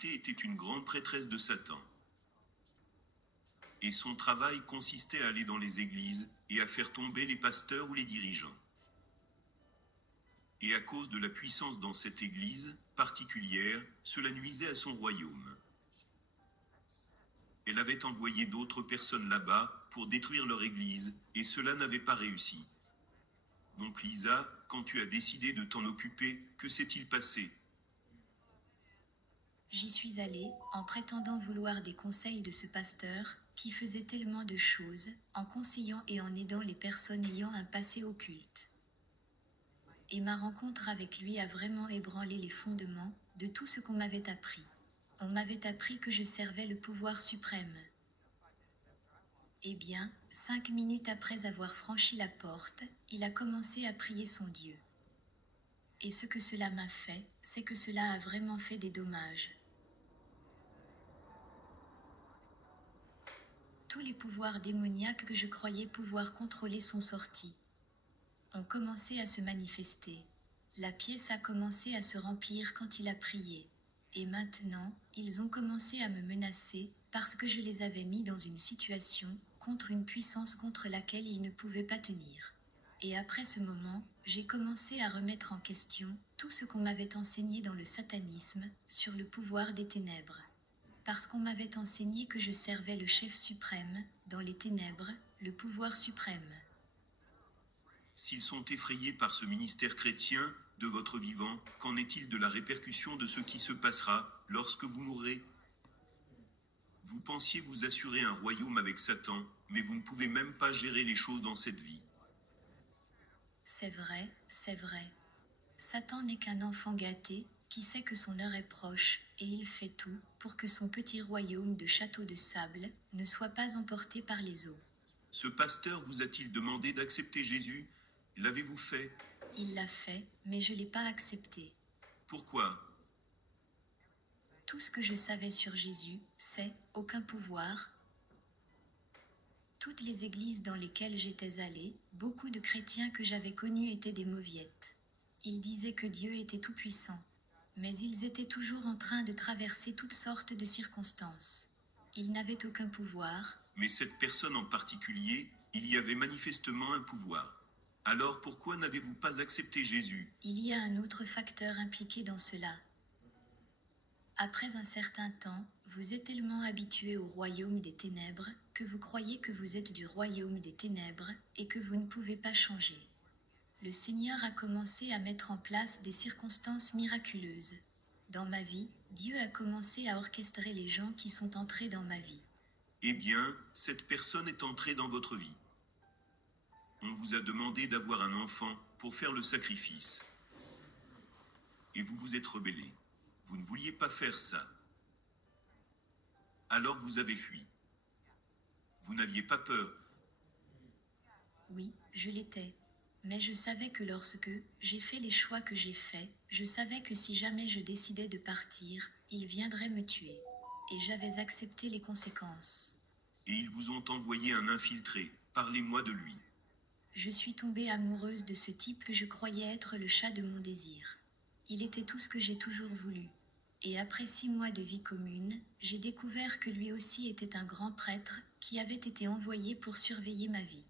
réalité était une grande prêtresse de Satan. Et son travail consistait à aller dans les églises et à faire tomber les pasteurs ou les dirigeants. Et à cause de la puissance dans cette église particulière, cela nuisait à son royaume. Elle avait envoyé d'autres personnes là-bas pour détruire leur église, et cela n'avait pas réussi. Donc Lisa, quand tu as décidé de t'en occuper, que s'est-il passé? J'y suis allée, en prétendant vouloir des conseils de ce pasteur, qui faisait tellement de choses, en conseillant et en aidant les personnes ayant un passé occulte. Et ma rencontre avec lui a vraiment ébranlé les fondements de tout ce qu'on m'avait appris. On m'avait appris que je servais le pouvoir suprême. Eh bien, 5 minutes après avoir franchi la porte, il a commencé à prier son Dieu. Et ce que cela m'a fait, c'est que cela a vraiment fait des dommages. Tous les pouvoirs démoniaques que je croyais pouvoir contrôler sont sortis. Ont commencé à se manifester. La pièce a commencé à se remplir quand il a prié. Et maintenant, ils ont commencé à me menacer, parce que je les avais mis dans une situation, contre une puissance contre laquelle ils ne pouvaient pas tenir. Et après ce moment, j'ai commencé à remettre en question tout ce qu'on m'avait enseigné dans le satanisme, sur le pouvoir des ténèbres. Parce qu'on m'avait enseigné que je servais le chef suprême, dans les ténèbres, le pouvoir suprême. S'ils sont effrayés par ce ministère chrétien de votre vivant, qu'en est-il de la répercussion de ce qui se passera lorsque vous mourrez? Vous pensiez vous assurer un royaume avec Satan, mais vous ne pouvez même pas gérer les choses dans cette vie. C'est vrai, c'est vrai. Satan n'est qu'un enfant gâté, qui sait que son heure est proche, et il fait tout pour que son petit royaume de château de sable ne soit pas emporté par les eaux. Ce pasteur vous a-t-il demandé d'accepter Jésus? L'avez-vous fait? Il l'a fait, mais je ne l'ai pas accepté. Pourquoi? Tout ce que je savais sur Jésus, c'est aucun pouvoir. Toutes les églises dans lesquelles j'étais allée, beaucoup de chrétiens que j'avais connus étaient des mauviettes. Ils disaient que Dieu était tout-puissant. Mais ils étaient toujours en train de traverser toutes sortes de circonstances. Ils n'avaient aucun pouvoir. Mais cette personne en particulier, il y avait manifestement un pouvoir. Alors pourquoi n'avez-vous pas accepté Jésus? Il y a un autre facteur impliqué dans cela. Après un certain temps, vous êtes tellement habitué au royaume des ténèbres que vous croyez que vous êtes du royaume des ténèbres et que vous ne pouvez pas changer. Le Seigneur a commencé à mettre en place des circonstances miraculeuses. Dans ma vie, Dieu a commencé à orchestrer les gens qui sont entrés dans ma vie. Eh bien, cette personne est entrée dans votre vie. On vous a demandé d'avoir un enfant pour faire le sacrifice. Et vous vous êtes rebellé. Vous ne vouliez pas faire ça. Alors vous avez fui. Vous n'aviez pas peur. Oui, je l'étais. Mais je savais que lorsque j'ai fait les choix que j'ai faits, je savais que si jamais je décidais de partir, il viendrait me tuer. Et j'avais accepté les conséquences. Et ils vous ont envoyé un infiltré. Parlez-moi de lui. Je suis tombée amoureuse de ce type que je croyais être le chat de mon désir. Il était tout ce que j'ai toujours voulu. Et après 6 mois de vie commune, j'ai découvert que lui aussi était un grand prêtre qui avait été envoyé pour surveiller ma vie.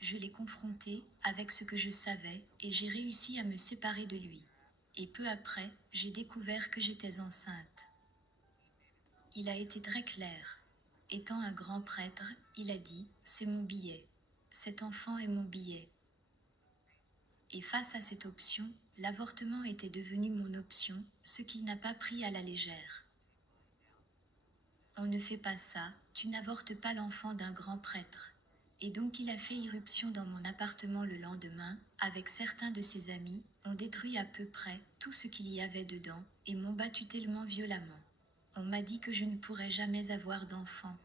Je l'ai confronté avec ce que je savais et j'ai réussi à me séparer de lui. Et peu après, j'ai découvert que j'étais enceinte. Il a été très clair. Étant un grand prêtre, il a dit « c'est mon billet. Cet enfant est mon billet ». Et face à cette option, l'avortement était devenu mon option, ce qu'il n'a pas pris à la légère. On ne fait pas ça, tu n'avortes pas l'enfant d'un grand prêtre. Et donc il a fait irruption dans mon appartement le lendemain, avec certains de ses amis, ont détruit à peu près tout ce qu'il y avait dedans, et m'ont battu tellement violemment. On m'a dit que je ne pourrais jamais avoir d'enfant.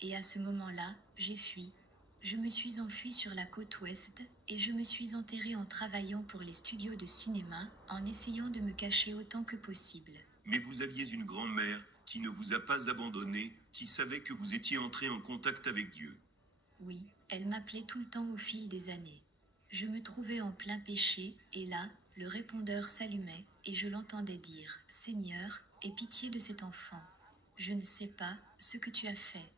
Et à ce moment-là, j'ai fui. Je me suis enfuie sur la côte ouest, et je me suis enterrée en travaillant pour les studios de cinéma, en essayant de me cacher autant que possible. Mais vous aviez une grand-mère qui ne vous a pas abandonné, qui savait que vous étiez entré en contact avec Dieu. Oui, elle m'appelait tout le temps au fil des années. Je me trouvais en plein péché, et là, Le répondeur s'allumait, et je l'entendais dire, « Seigneur, aie pitié de cet enfant. Je ne sais pas ce que tu as fait.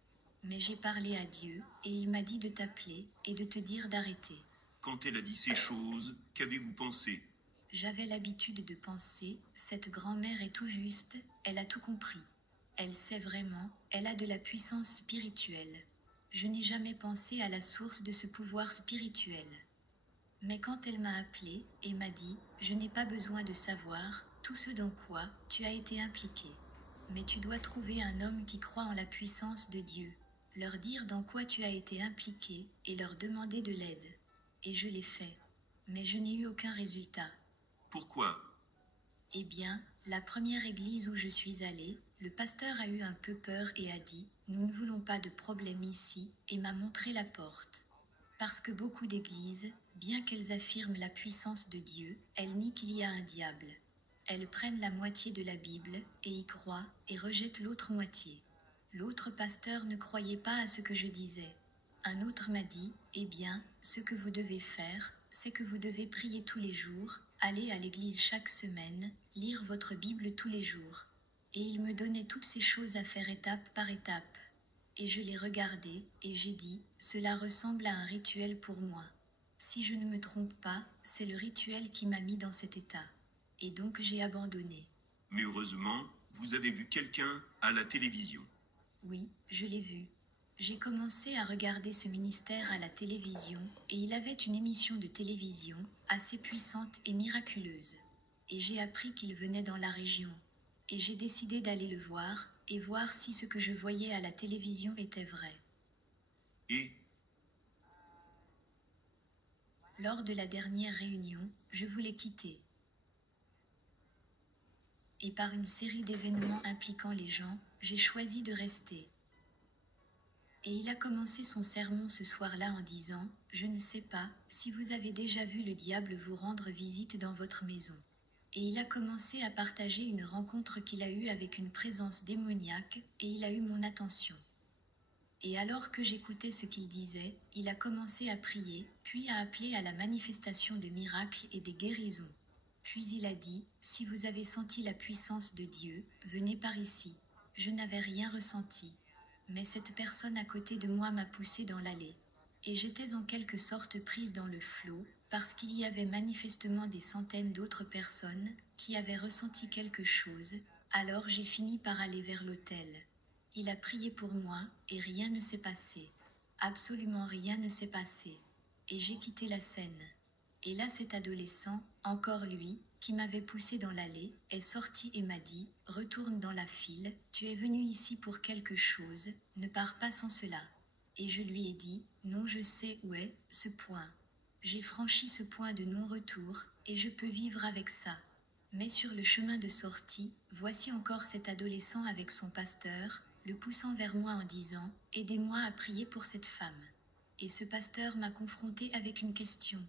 Mais j'ai parlé à Dieu, et il m'a dit de t'appeler, et de te dire d'arrêter. » Quand elle a dit ces choses, qu'avez-vous pensé? J'avais l'habitude de penser, cette grand-mère est tout juste, elle a tout compris. Elle sait vraiment, elle a de la puissance spirituelle. Je n'ai jamais pensé à la source de ce pouvoir spirituel. Mais quand elle m'a appelé et m'a dit, je n'ai pas besoin de savoir tout ce dans quoi tu as été impliqué. Mais tu dois trouver un homme qui croit en la puissance de Dieu, leur dire dans quoi tu as été impliqué et leur demander de l'aide. Et je l'ai fait. Mais je n'ai eu aucun résultat. Pourquoi? Eh bien, la première église où je suis allée, le pasteur a eu un peu peur et a dit, « Nous ne voulons pas de problème ici » et m'a montré la porte. Parce que beaucoup d'églises, bien qu'elles affirment la puissance de Dieu, elles nient qu'il y a un diable. Elles prennent la moitié de la Bible et y croient et rejettent l'autre moitié. L'autre pasteur ne croyait pas à ce que je disais. Un autre m'a dit, « Eh bien, ce que vous devez faire, c'est que vous devez prier tous les jours, aller à l'église chaque semaine, lire votre Bible tous les jours. » Et il me donnait toutes ces choses à faire étape par étape. Et je l'ai regardé, et j'ai dit, cela ressemble à un rituel pour moi. Si je ne me trompe pas, c'est le rituel qui m'a mis dans cet état. Et donc j'ai abandonné. Mais heureusement, vous avez vu quelqu'un à la télévision. Oui, je l'ai vu. J'ai commencé à regarder ce ministère à la télévision, et il avait une émission de télévision assez puissante et miraculeuse. Et j'ai appris qu'il venait dans la région. Et j'ai décidé d'aller le voir, et voir si ce que je voyais à la télévision était vrai. Et Lors de la dernière réunion, je voulais quitter. Et par une série d'événements impliquant les gens, j'ai choisi de rester. Et il a commencé son sermon ce soir-là en disant, « Je ne sais pas si vous avez déjà vu le diable vous rendre visite dans votre maison. » Et il a commencé à partager une rencontre qu'il a eue avec une présence démoniaque, et il a eu mon attention. Et alors que j'écoutais ce qu'il disait, il a commencé à prier, puis à appeler à la manifestation de miracles et des guérisons. Puis il a dit, « Si vous avez senti la puissance de Dieu, venez par ici. » Je n'avais rien ressenti. Mais cette personne à côté de moi m'a poussée dans l'allée. Et j'étais en quelque sorte prise dans le flot, parce qu'il y avait manifestement des centaines d'autres personnes qui avaient ressenti quelque chose, alors j'ai fini par aller vers l'autel. Il a prié pour moi, et rien ne s'est passé. Absolument rien ne s'est passé. Et j'ai quitté la scène. Et là cet adolescent, encore lui, qui m'avait poussé dans l'allée, est sorti et m'a dit, « Retourne dans la file, tu es venu ici pour quelque chose, ne pars pas sans cela. » Et je lui ai dit, « Non, je sais où est ce point. J'ai franchi ce point de non-retour, et je peux vivre avec ça. » Mais sur le chemin de sortie, voici encore cet adolescent avec son pasteur, le poussant vers moi en disant, « Aidez-moi à prier pour cette femme. » Et ce pasteur m'a confronté avec une question.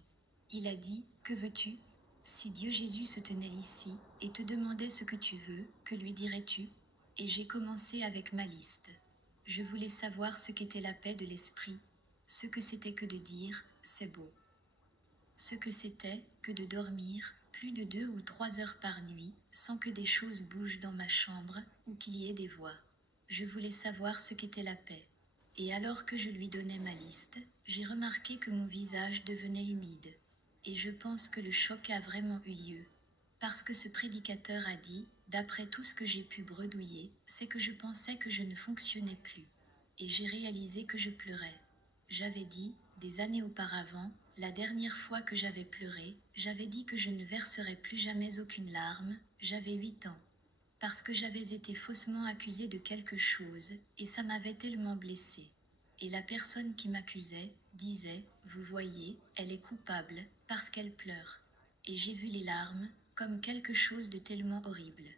Il a dit, « Que veux-tu ? Si Dieu Jésus se tenait ici et te demandait ce que tu veux, que lui dirais-tu » Et j'ai commencé avec ma liste. Je voulais savoir ce qu'était la paix de l'esprit, ce que c'était que de dire « c'est beau », ce que c'était que de dormir plus de 2 ou 3 heures par nuit sans que des choses bougent dans ma chambre ou qu'il y ait des voix. Je voulais savoir ce qu'était la paix. Et alors que je lui donnais ma liste, j'ai remarqué que mon visage devenait humide. Et je pense que le choc a vraiment eu lieu. Parce que ce prédicateur a dit, d'après tout ce que j'ai pu bredouiller, c'est que je pensais que je ne fonctionnais plus. Et j'ai réalisé que je pleurais. J'avais dit, des années auparavant, la dernière fois que j'avais pleuré, j'avais dit que je ne verserais plus jamais aucune larme, j'avais 8 ans. Parce que j'avais été faussement accusée de quelque chose, et ça m'avait tellement blessée. Et la personne qui m'accusait disait, « Vous voyez, elle est coupable, parce qu'elle pleure. » Et j'ai vu les larmes, comme quelque chose de tellement horrible.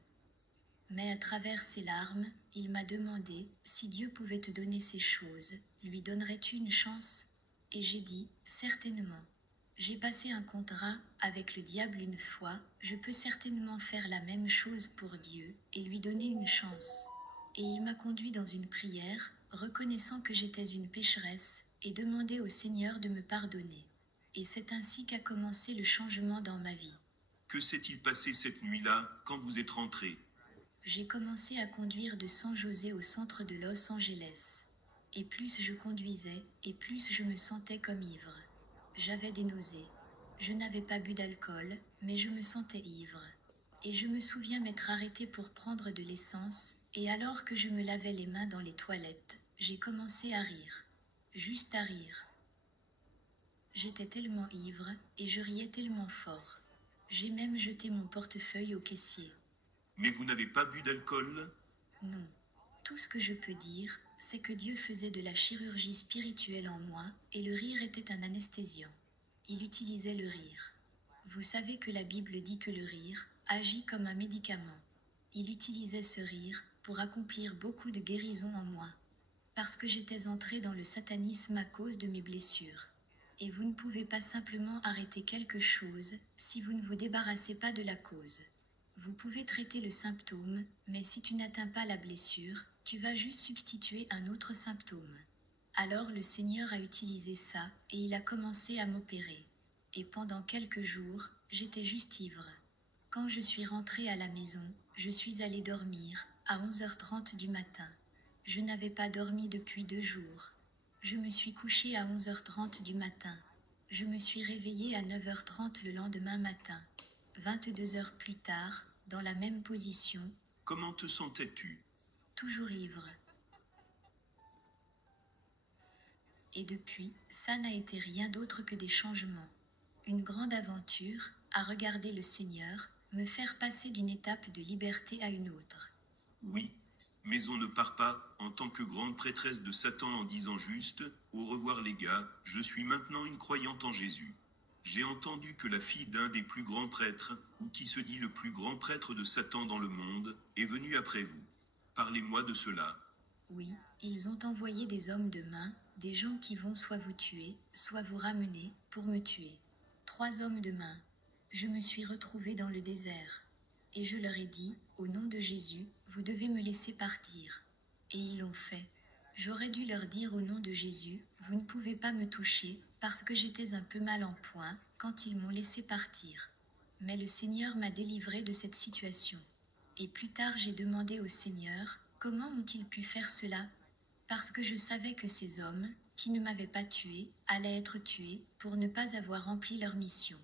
Mais à travers ces larmes, il m'a demandé, si Dieu pouvait te donner ces choses, lui donnerais-tu une chance ? Et j'ai dit, certainement. J'ai passé un contrat avec le diable une fois, je peux certainement faire la même chose pour Dieu et lui donner une chance. Et il m'a conduit dans une prière, reconnaissant que j'étais une pécheresse, et demandé au Seigneur de me pardonner. Et c'est ainsi qu'a commencé le changement dans ma vie. Que s'est-il passé cette nuit-là, quand vous êtes rentré? J'ai commencé à conduire de San José au centre de Los Angeles. Et plus je conduisais, et plus je me sentais comme ivre. J'avais des nausées. Je n'avais pas bu d'alcool, mais je me sentais ivre. Et je me souviens m'être arrêtée pour prendre de l'essence, et alors que je me lavais les mains dans les toilettes, j'ai commencé à rire. Juste à rire. J'étais tellement ivre, et je riais tellement fort. J'ai même jeté mon portefeuille au caissier. Mais vous n'avez pas bu d'alcool? Non. Tout ce que je peux dire, c'est que Dieu faisait de la chirurgie spirituelle en moi, et le rire était un anesthésiant. Il utilisait le rire. Vous savez que la Bible dit que le rire agit comme un médicament. Il utilisait ce rire pour accomplir beaucoup de guérisons en moi. Parce que j'étais entrée dans le satanisme à cause de mes blessures. Et vous ne pouvez pas simplement arrêter quelque chose si vous ne vous débarrassez pas de la cause. Vous pouvez traiter le symptôme, mais si tu n'atteins pas la blessure, tu vas juste substituer un autre symptôme. Alors le Seigneur a utilisé ça, et il a commencé à m'opérer. Et pendant quelques jours, j'étais juste ivre. Quand je suis rentrée à la maison, je suis allée dormir, à 11h30 du matin. Je n'avais pas dormi depuis 2 jours. Je me suis couchée à 11h30 du matin. Je me suis réveillée à 9h30 le lendemain matin. 22 heures plus tard, dans la même position, Comment te sentais-tu? toujours ivre. Et depuis, ça n'a été rien d'autre que des changements. Une grande aventure, à regarder le Seigneur, me faire passer d'une étape de liberté à une autre. Oui. Mais on ne part pas, en tant que grande prêtresse de Satan en disant juste, au revoir les gars, je suis maintenant une croyante en Jésus. J'ai entendu que la fille d'un des plus grands prêtres, ou qui se dit le plus grand prêtre de Satan dans le monde, est venue après vous. Parlez-moi de cela. Oui, ils ont envoyé des hommes de main, des gens qui vont soit vous tuer, soit vous ramener, pour me tuer. 3 hommes de main. Je me suis retrouvée dans le désert. Et je leur ai dit, au nom de Jésus, vous devez me laisser partir. Et ils l'ont fait. J'aurais dû leur dire au nom de Jésus, vous ne pouvez pas me toucher, parce que j'étais un peu mal en point, quand ils m'ont laissé partir. Mais le Seigneur m'a délivré de cette situation. Et plus tard j'ai demandé au Seigneur, comment ont-ils pu faire cela? Parce que je savais que ces hommes, qui ne m'avaient pas tué, allaient être tués, pour ne pas avoir rempli leur mission.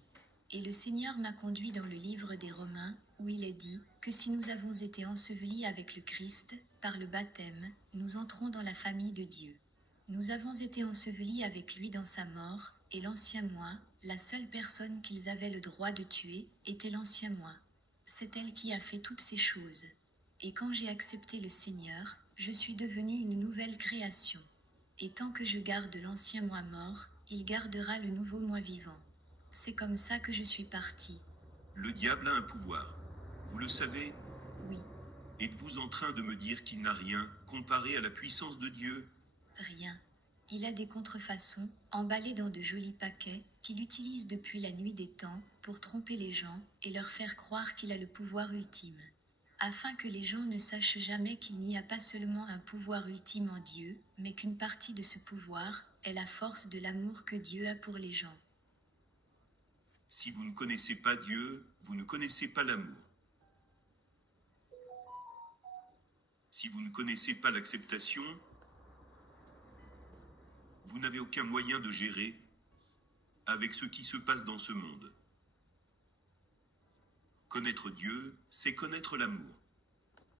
Et le Seigneur m'a conduit dans le livre des Romains, où il est dit que si nous avons été ensevelis avec le Christ, par le baptême, nous entrons dans la famille de Dieu. Nous avons été ensevelis avec lui dans sa mort, et l'ancien moi, la seule personne qu'ils avaient le droit de tuer, était l'ancien moi. C'est elle qui a fait toutes ces choses. Et quand j'ai accepté le Seigneur, je suis devenue une nouvelle création. Et tant que je garde l'ancien moi mort, il gardera le nouveau moi vivant. C'est comme ça que je suis partie. Le diable a un pouvoir. Vous le savez? Oui, Êtes-vous en train de me dire qu'il n'a rien, comparé à la puissance de Dieu? rien. Il a des contrefaçons, emballées dans de jolis paquets, qu'il utilise depuis la nuit des temps, pour tromper les gens, et leur faire croire qu'il a le pouvoir ultime. Afin que les gens ne sachent jamais qu'il n'y a pas seulement un pouvoir ultime en Dieu, mais qu'une partie de ce pouvoir est la force de l'amour que Dieu a pour les gens. Si vous ne connaissez pas Dieu, vous ne connaissez pas l'amour. Si vous ne connaissez pas l'acceptation, vous n'avez aucun moyen de gérer avec ce qui se passe dans ce monde. Connaître Dieu, c'est connaître l'amour.